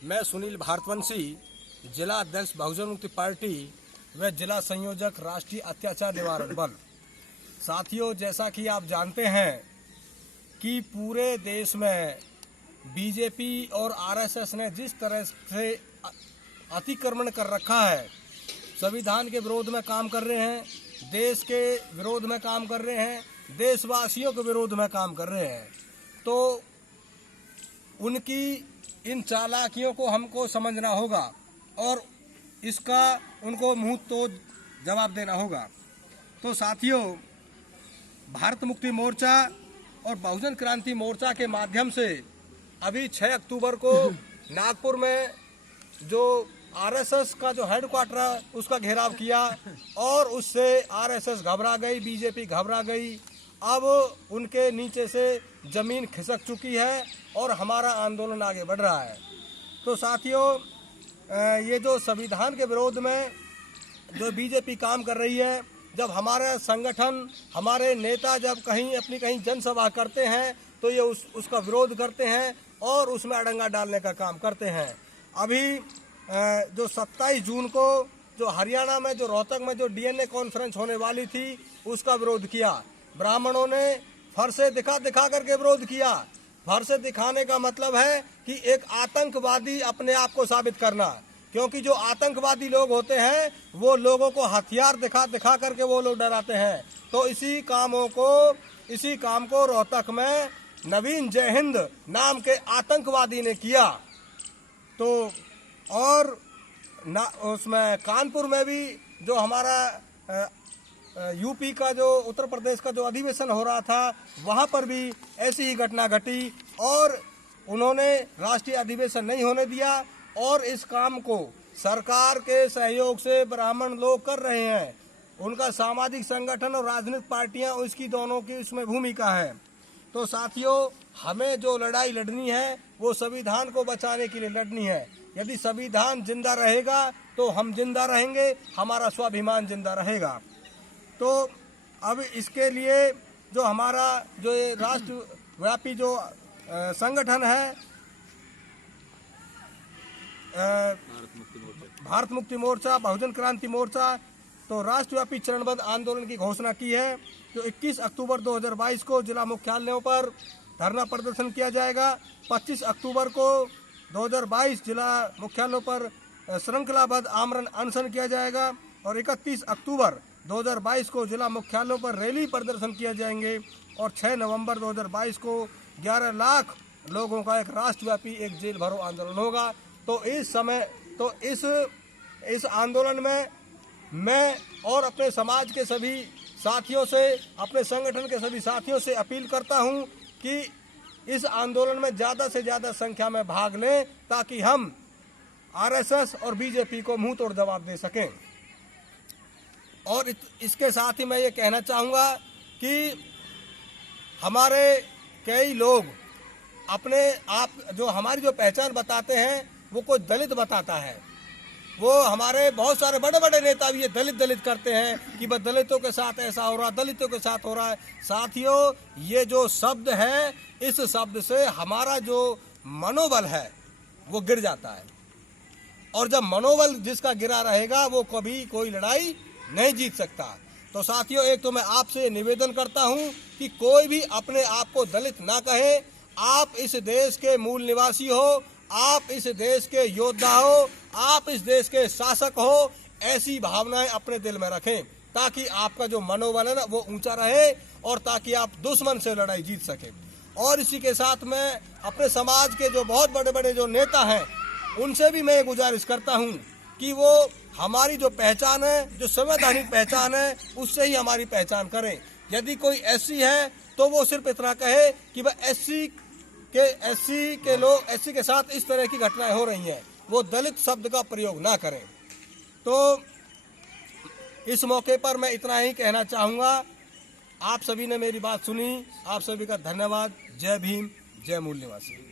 मैं सुनील भारतवंशी, जिला अध्यक्ष बहुजन मुक्ति पार्टी व जिला संयोजक राष्ट्रीय अत्याचार निवारण बल। साथियों, जैसा कि आप जानते हैं कि पूरे देश में बीजेपी और आरएसएस ने जिस तरह से अतिक्रमण कर रखा है, संविधान के विरोध में काम कर रहे हैं, देश के विरोध में काम कर रहे हैं, देशवासियों के विरोध में काम कर रहे हैं, तो उनकी इन चालाकियों को हमको समझना होगा और इसका उनको मुंह तोड़ जवाब देना होगा। तो साथियों, भारत मुक्ति मोर्चा और बहुजन क्रांति मोर्चा के माध्यम से अभी 6 अक्टूबर को नागपुर में जो आरएसएस का जो हेडक्वार्टर है उसका घेराव किया और उससे आरएसएस घबरा गई, बीजेपी घबरा गई। अब उनके नीचे से जमीन खिसक चुकी है और हमारा आंदोलन आगे बढ़ रहा है। तो साथियों, ये जो संविधान के विरोध में जो बीजेपी काम कर रही है, जब हमारे संगठन, हमारे नेता जब कहीं जनसभा करते हैं तो ये उसका विरोध करते हैं और उसमें अड़ंगा डालने का काम करते हैं। अभी जो 27 जून को जो हरियाणा में जो रोहतक में जो डीएनए कॉन्फ्रेंस होने वाली थी उसका विरोध किया। ब्राह्मणों ने फरसे दिखा करके विरोध किया। फरसे दिखाने का मतलब है कि एक आतंकवादी अपने आप को साबित करना, क्योंकि जो आतंकवादी लोग होते हैं वो लोगों को हथियार दिखा करके वो लोग डराते हैं। तो इसी काम को रोहतक में नवीन जय हिंद नाम के आतंकवादी ने किया। तो और उसमें कानपुर में भी जो हमारा यूपी का जो उत्तर प्रदेश का जो अधिवेशन हो रहा था वहाँ पर भी ऐसी ही घटना घटी और उन्होंने राष्ट्रीय अधिवेशन नहीं होने दिया और इस काम को सरकार के सहयोग से ब्राह्मण लोग कर रहे हैं। उनका सामाजिक संगठन और राजनीतिक पार्टियां उसकी दोनों की इसमें भूमिका है। तो साथियों, हमें जो लड़ाई लड़नी है वो संविधान को बचाने के लिए लड़नी है। यदि संविधान जिंदा रहेगा तो हम जिंदा रहेंगे, हमारा स्वाभिमान जिंदा रहेगा। तो अब इसके लिए जो हमारा जो राष्ट्रव्यापी जो संगठन है भारत मुक्ति मोर्चा, बहुजन क्रांति मोर्चा, तो राष्ट्रव्यापी चरणबद्ध आंदोलन की घोषणा की है। जो 21 अक्टूबर 2022 को जिला मुख्यालयों पर धरना प्रदर्शन किया जाएगा। 25 अक्टूबर को 2022 जिला मुख्यालयों पर श्रृंखलाबद्ध आमरण अनशन किया जाएगा और 31 अक्टूबर 2022 को जिला मुख्यालयों पर रैली प्रदर्शन किए जाएंगे और 6 नवंबर 2022 को 11 लाख लोगों का एक राष्ट्रव्यापी एक जेल भरो आंदोलन होगा। तो इस आंदोलन में मैं और अपने समाज के सभी साथियों से, अपने संगठन के सभी साथियों से अपील करता हूं कि इस आंदोलन में ज़्यादा से ज़्यादा संख्या में भाग लें ताकि हम आरएसएस और बीजेपी को मुंह तोड़ जवाब दे सकें। और इसके साथ ही मैं ये कहना चाहूँगा कि हमारे कई लोग अपने आप जो हमारी जो पहचान बताते हैं वो कोई दलित बताता है। वो हमारे बहुत सारे बड़े बड़े नेता भी ये दलित करते हैं कि बस दलितों के साथ ऐसा हो रहा, दलितों के साथ हो रहा है। साथियों, ये जो शब्द है, इस शब्द से हमारा जो मनोबल है वो गिर जाता है और जब मनोबल जिसका गिरा रहेगा वो कभी कोई लड़ाई नहीं जीत सकता। तो साथियों, एक तो मैं आपसे निवेदन करता हूं कि कोई भी अपने आप को दलित ना कहे। आप इस देश के मूल निवासी हो, आप इस देश के योद्धा हो, आप इस देश के शासक हो। ऐसी भावनाएं अपने दिल में रखें ताकि आपका जो मनोबल है ना वो ऊंचा रहे और ताकि आप दुश्मन से लड़ाई जीत सकें। और इसी के साथ में अपने समाज के जो बहुत बड़े बड़े जो नेता हैं उनसे भी मैं गुजारिश करता हूं कि वो हमारी जो पहचान है, जो संवैधानिक पहचान है, उससे ही हमारी पहचान करें। यदि कोई एससी है तो वो सिर्फ इतना कहे कि वह एससी के साथ इस तरह की घटनाएं हो रही हैं, वो दलित शब्द का प्रयोग ना करें। तो इस मौके पर मैं इतना ही कहना चाहूँगा। आप सभी ने मेरी बात सुनी, आप सभी का धन्यवाद। जय भीम, जय मूल निवासी।